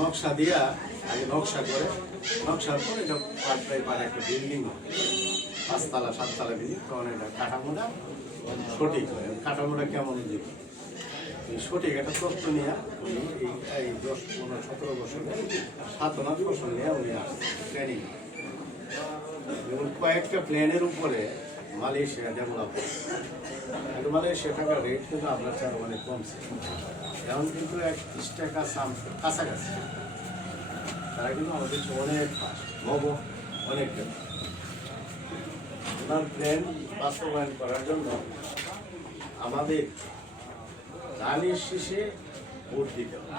নকশা দিয়া আগে নকশা করে নকশার পরে এটা পার্ট বাই পার্ট একটা বিল্ডিং হয় 5 তলা 7 তলা বিল্ডিং, তখন এটা কাঠামোটা সঠিক হয়। কাঠামোটা কেমন দিব সঠিক একটা তথ্য নিয়ে উনি এই 10-15-17 বছরে 7-8 বছর নিয়ে উনি আসছে ট্রেনিং এবং কয়েকটা প্ল্যানের উপরে মালয়েশিয়া ডেভেলপ কিন্তু মালয়েশিয়া টাকার রেট কিন্তু আপনার চার অনেক কমছে, এখন কিন্তু 30 টাকা কাছাকাছি। তারা কিন্তু আমাদের অনেক ফাস্ট অনেকটা ওনার প্ল্যান বাস্তবায়ন করার জন্য আমাদের ধানের শীষে ভোট দিতে হবে।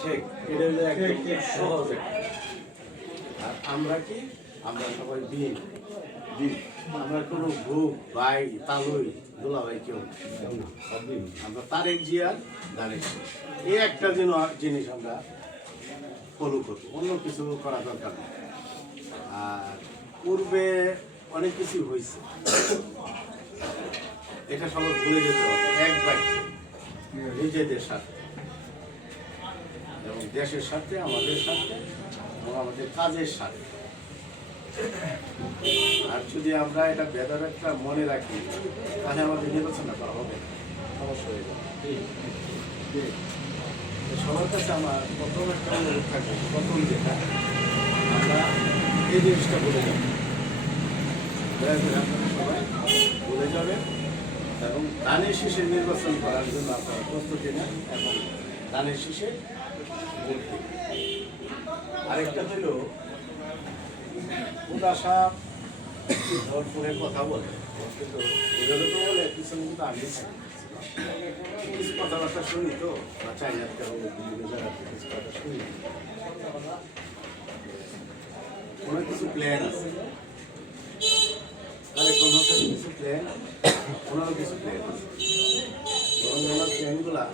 ঠিক, এটা হলো একদম সহজ। আর আমরা সবাই দিন আমরা কোনো গ্রুপ ভাই তালুই দুলাভাই কেউ আমরা তারেক জিয়ার ধানের শীষ এই একটা জিনিস আমরা ফলো করবো, অন্য কিছু করা দরকার নেই। আর পূর্বে অনেক কিছু হয়েছে, এটা সবাই ভুলে যেতে হবে। একবার নিজেদের সাথে এবং দেশের সাথে আমাদের সাথে এবং আমাদের কাজের সাথে। আর যদি আমরা এটা ভেদাভেদটা মনে রাখি তাহলে আমাদের নির্বাচন করা হবে, সমস্যা হয়ে যাবে। সবার কাছে আমার প্রথম একটা অনুরোধ থাকবে, প্রথম যেটা আমরা এই জিনিসটা বলে যাব, আপনারা সবাই বলে যাবেন এবং ধানের শীষে নির্বাচন করার জন্য আপনারা প্রস্তুতি নেন এবং ধানের শীষে ভোট দিন। আরেকটা হইল উদাসা ভরপুরের কথা বলে, কিন্তু এগুলো তো বলে পিছনে কিন্তু আমি কিছু কথাবার্তা শুনি তো বা চাইনাতে বিভিন্ন জায়গাতে কিছু কথা শুনি, কোনো কিছু প্ল্যান আছে তারেক রহমানের কিছু প্ল্যান, ওনারও কিছু প্ল্যান আছে। বরং ওনার প্ল্যানগুলা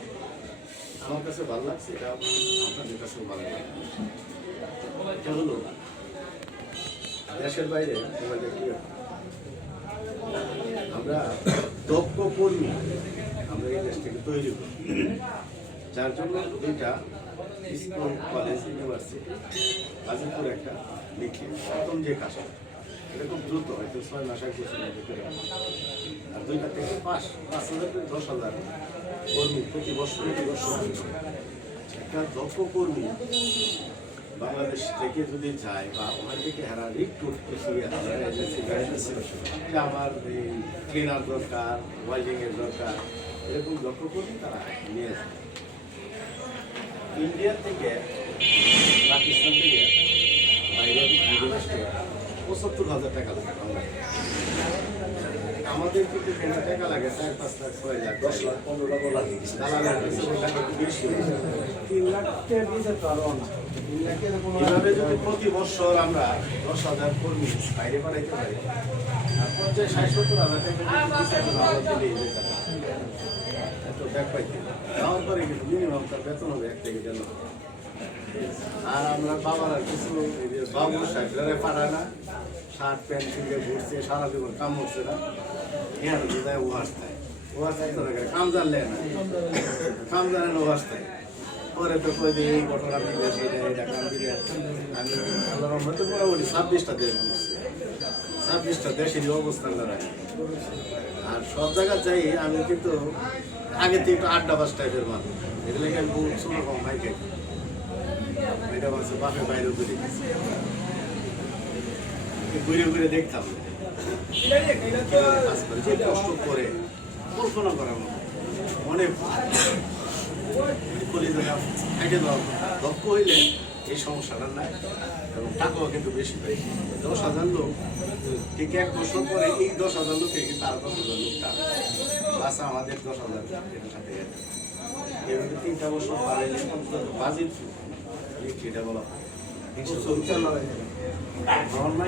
আমার কাছে ভালো লাগছে, এটা আপনাদের কাছেও ভালো লাগে। এটা হলো দেশের বাইরে আমরা দক্ষ কর্মী আমরা এই দেশ থেকে তৈরি করি, যার জন্য দুইটা স্কুল কলেজ ইউনিভার্সিটি গাজীপুর একটা লিখে প্রথম যে কাজটা এটা খুব দ্রুত হয়তো 6 মাস 1 বছরের মধ্যে করে আর 2টা থেকে 5,000 থেকে 10,000 কর্মী প্রতি বছর একটা দক্ষ কর্মী বাংলাদেশ থেকে যদি যায় বা ওখান থেকে হারা রিক্রুট যে আমার এই ক্লিনার দরকার, ওয়েল্ডিংয়ের দরকার, এরকম দক্ষ কর্মী তারা নিয়ে যায়। ইন্ডিয়া থেকে পাকিস্তান থেকে বাইরে বিদেশে 75,000 টাকা লাগে বাংলাদেশ। আমাদের কিন্তু এখানে টাকা লাগে 4-5 লাখ 6 লাখ 10 লাখ 15 লাখ লাগে, দালালের টাকা একটু বেশি 3 লাখ দিতে পারো না। এভাবে যদি প্রতি বছর আমরা 10,000 কর্মী বাইরে পাঠাইতে পারি আর 50-60-70,000 টাকা এত ব্যাগ পাইতে যাওয়ার পরে কিন্তু মিনিমাম তার বেতন হবে 1 থেকে 1.5 লাখ। আর আমরা বাবার কিছু বাবু সাহেবরা পাঠায় না, শার্ট প্যান্ট কিনে ঘুরছে সারা জীবন কাম করছে না, হ্যাঁ বোঝায় ওয়াশ দেয়, ওয়াশ দিতে না কাম জানলে না, কাম জানে না ওয়াশ দেয়। পরে তো কই দিই এই ঘটনা দিলে এটা কাম দিলে আমি আল্লাহ রহমতে মোটামুটি 26টা দেশ ঘুরছি, 26টা দেশেরই অবস্থান দাঁড়ায়। আর সব জায়গায় যাই আমি কিন্তু আগে থেকে একটু আড্ডাবাজ টাইপের মানুষ, এগুলো আমি বহু ছোটো কম ভাই খাই, এটা বলছে বাপের বাইরেও ঘুরে গেছি, ঘুরে ঘুরে দেখতাম কষ্ট করে কল্পনা করার মতো অনেক দক্ষ হইলে এই সমস্যাটা নাই এবং টাকাও কিন্তু বেশি পাই। 10,000 লোক ঠিক 1 বছর পরে এই 10,000 লোকে কিন্তু আর 10,000 লোক টাকা বাস আমাদের 10,000 এটার সাথে এভাবে 3টা বছর পারে বাজেট এটা বলা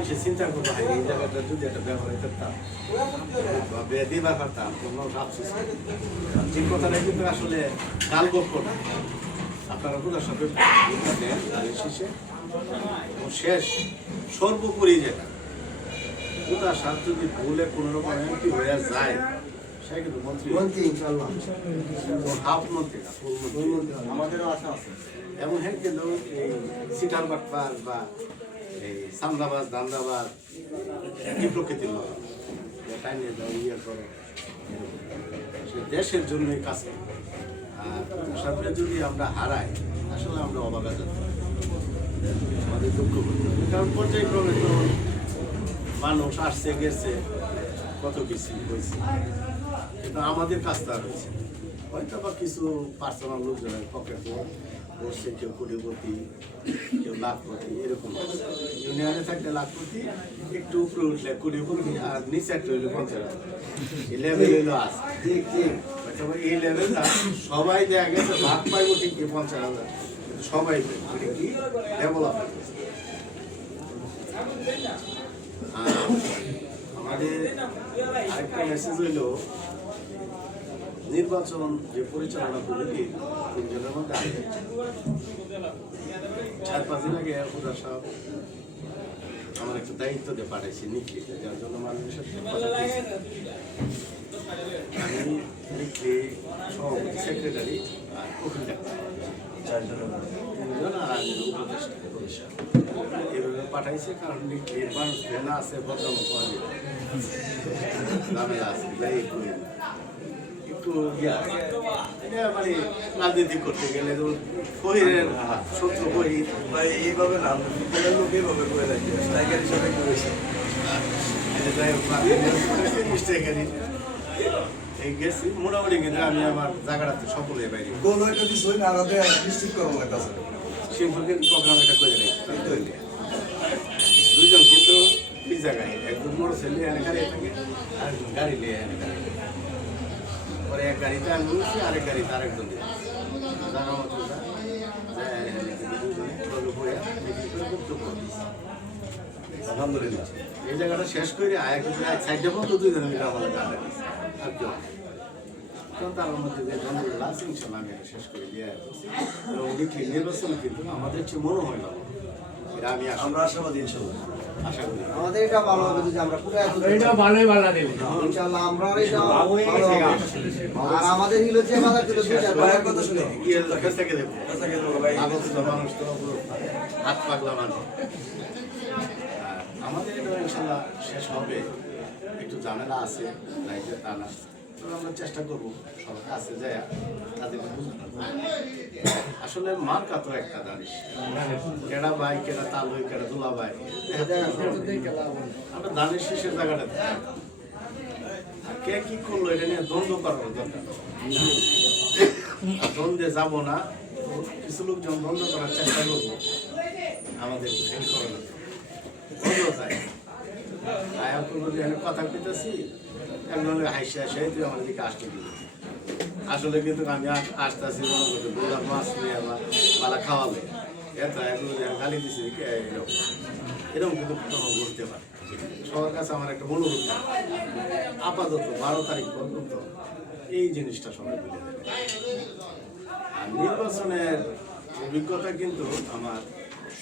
সে চিন্তা করবো এই জায়গাটা যদি একটা ব্যবহার করতাম দিবার পারতাম কোনো আফসোস। যে কথাটা কিন্তু আসলে কালগপ্প না, আপনারা কোথার সাথে শেষে শেষ সর্বোপরি যেটা কোথার সাথে যদি ভুলে কোনো রকম এমপি হয়ে যায় সে কিন্তু মন্ত্রী মন্ত্রী ইনশাআল্লাহ হাফ মন্ত্রী না ফুল মন্ত্রী আমাদেরও আশা আছে এবং হ্যাঁ কিন্তু এই সিটার বাটপার বা এই সান্দাবাজ দান্দাবাজ এই প্রকৃতির লোক টাইম নিয়ে যাও ইয়ে করো সে দেশের জন্যই কাজ করে আর সামনে যদি আমরা হারাই আসলে আমরা অবাক আছি আমাদের দুঃখ করতে হবে কারণ পর্যায়ক্রমে তো মানুষ আসছে গেছে কত কিছু হয়েছে কিন্তু আমাদের কাজটা রয়েছে হয়তো বা কিছু পার্সোনাল লোকজনের পকেট বসছে কেউ কোটিপতি কেউ লাখপতি এরকম ইউনিয়নে থাকলে লাখপতি একটু উপরে উঠলে কোটিপতি আর নিচে একটা হইলে 50,000 এই লেভেল হইলো আছে ঠিক ঠিক হয়তো এই লেভেলটা সবাই দেখা গেছে ভাগ পাইব ঠিকই 50,000 কিন্তু সবাই পাইব কি ডেভেলপমেন্ট আমাদের আরেকটা মেসেজ হইল নির্বাচন যে পরিচালনা কমিটি 3 জনের মধ্যে আছে 4-5 দিন আগে হুদার সাহেব আমার একটা দায়িত্ব দিয়ে পাঠাইছি নিকলি যার জন্য মানুষের সাথে কথা বলছি আমি নিকলি সভাপতি সেক্রেটারি আর প্রফিল ডাক্তার 4 জন আর আমি উপদেষ্টা এভাবে পাঠাইছে কারণ নিকলির মানুষ ভেনা আছে বদনাম পাওয়া যায় ঝামেলা আছে তাই করি একটু এটা মানে রাজনীতি করতে গেলে ফহিরের শত্রু ফহির ভাই এইভাবে না ফুটবলের লোক এইভাবে করে রাখি স্ট্রাইকার হিসাবে করেছে এই গেছি মোটামুটি কিন্তু আমি আমার জায়গাটাতে সফল হয়ে বাইরে গোল একটা কিছু হয় না আলাদা নিশ্চিত করা লাগতেছে সিম্পলকে প্রোগ্রাম একটা করে নেই দুইজন কিন্তু এই জায়গায় একজন বড় ছেলে এনে গাড়ি থাকে আর একজন গাড়ি নিয়ে এনে গাড়ি পরে এক গাড়িতে আমি বলছি আরেক গাড়িতে আরেকজন দিয়ে জায়গা মতো আলহামদুলিল্লাহ এই জায়গাটা শেষ করে এক সাইডে পর্যন্ত দুইজনে মিলে আমাদের গাড়ি একজন তার মধ্যে যে জনগুলো আছে ইনশাল্লাহ আমি শেষ করে দিয়ে এবং নির্বাচন কিন্তু আমাদের চেয়ে মনে হয় না এটা আমি আমরা আশাবাদী ইনশাআল্লাহ আশা করি আমাদের এটা ভালো হবে যদি আমরা পুরো এটা ভালোই ভালো দেব ইনশাআল্লাহ আমরা এটা ভালো হবে আর আমাদের হিলো যে বাজার ছিল দুইটা ভাইয়ের কথা শুনে কি কাছ থেকে দেবো ভাই আগত মানুষ তো হাত পাগলা মানুষ আমাদের এটা ইনশাল্লাহ শেষ হবে একটু ঝামেলা আছে লাইফে তা না আমরা চেষ্টা করবো সব কাছে যায় তাদেরকে আসলে মার্কা তো একটা জানিস কেডা ভাই কেডা তালুই কেডা দুলা ভাই আমরা ধানের শীষের জায়গাটা কে কি করলো এটা নিয়ে দ্বন্দ্ব করার দরকার দ্বন্দ্বে যাবো না কিছু লোক যখন দ্বন্দ্ব করার চেষ্টা করবো আমাদের ফেল করানো কথা কইতেছি একজন হাসি হাসি তুই আমার দিকে আসতে দিবি আসলে কিন্তু আমি আসতেছি বললাম মাছ নিয়ে বালা খাওয়াবে এটা একজন গালি দিছি এরকম কিন্তু বলতে পারে সবার কাছে আমার একটা মনোভূতি আপাতত 12 তারিখ পর্যন্ত এই জিনিসটা সবাই বলে দেবে আর নির্বাচনের অভিজ্ঞতা কিন্তু আমার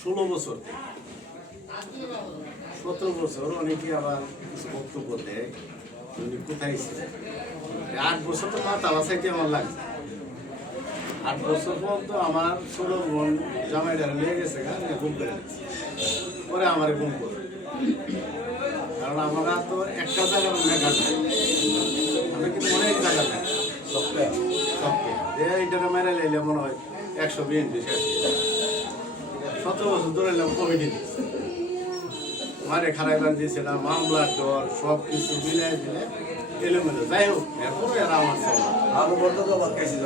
16 বছর 17 বছর অনেকে আবার কিছু বক্তব্য দেয় উনি কোথায় ছিলেন 8 বছর তো মা তালা সাইতে আমার লাগছে 8 বছর পর্যন্ত আমার ছোট বোন জামাইটা নিয়ে গেছে গুম করে দিচ্ছে পরে আমার গুম করে কারণ আমরা তো একটা জায়গা মেঘা আমরা কিন্তু অনেক জায়গা থাকি সবকে এইটা মেরে লাইলে মনে হয় 100 বিএনপি শেষ 17 বছর ধরে কমিটি দিচ্ছে মারে খারাইবার দিয়েছিলাম মামলার ডর সব কিছু মিলাই দিলে এলোমেলো যাই হোক এরপরে এরা আমার ছিল আরো বলতে তো বাদ খাইছি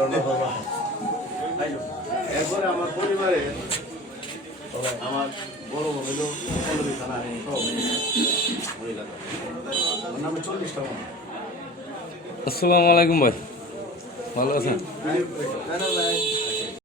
এরপরে আমার পরিবারে আমার বড় হইল 15 থানা সব মহিলা ওর নামে 40টা আসসালামু আলাইকুম ভাই ভালো আছেন ভাই